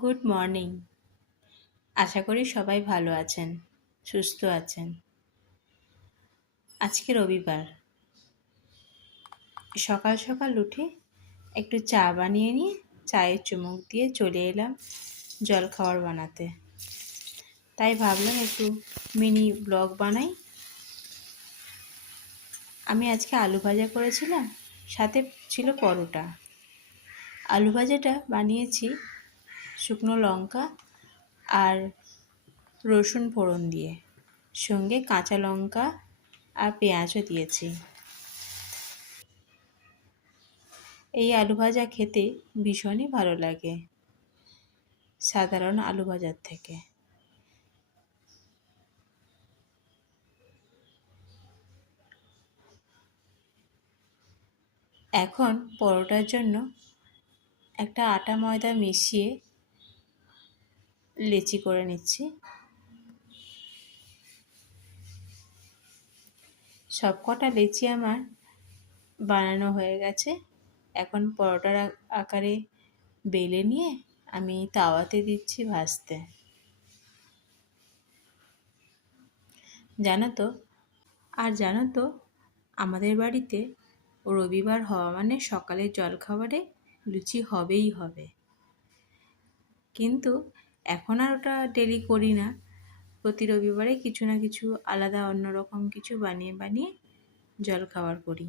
Good morning. আশা করি সবাই ভালো আছেন, সুস্থ আছেন। আজকে রবিবার। সকাল সকাল উঠে একটু চা বানিয়ে নিয়ে চায়ের চুমুক দিয়ে চলে এলাম জলখাবার বানাতে। তাই ভাবলাম একটু মিনি ব্লগ বানাই। আমি আজকে আলু ভাজা করেছিলাম, সাথে ছিল পরোটা। আলু ভাজাটা বানিয়েছি শুকনো লঙ্কা আর রসুন ফোড়ন দিয়ে, সঙ্গে কাঁচা লঙ্কা আর পেঁয়াজও দিয়েছি। এই আলু ভাজা খেতে ভীষণই ভালো লাগে সাধারণ আলু ভাজার থেকে। এখন পরোটার জন্য একটা আটা ময়দা মিশিয়ে লেচি করে নিচ্ছি। সবকটা লেচি আমার বানানো হয়ে গেছে। এখন পরোটার আকারে বেলে নিয়ে আমি তাওয়াতে দিচ্ছি ভাজতে। জানো তো আমাদের বাড়িতে রবিবার হওয়া মানে সকালের জলখাবারে লুচি হবেই হবে। কিন্তু এখন আর ওটা ডেলি করি না। প্রতি রবিবারে কিছু না কিছু আলাদা অন্যরকম কিছু বানিয়ে বানিয়ে জলখাবার করি।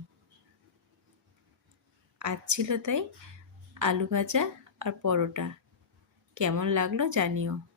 আজ ছিল তাই আলু ভাজা আর পরোটা। কেমন লাগলো জানিও।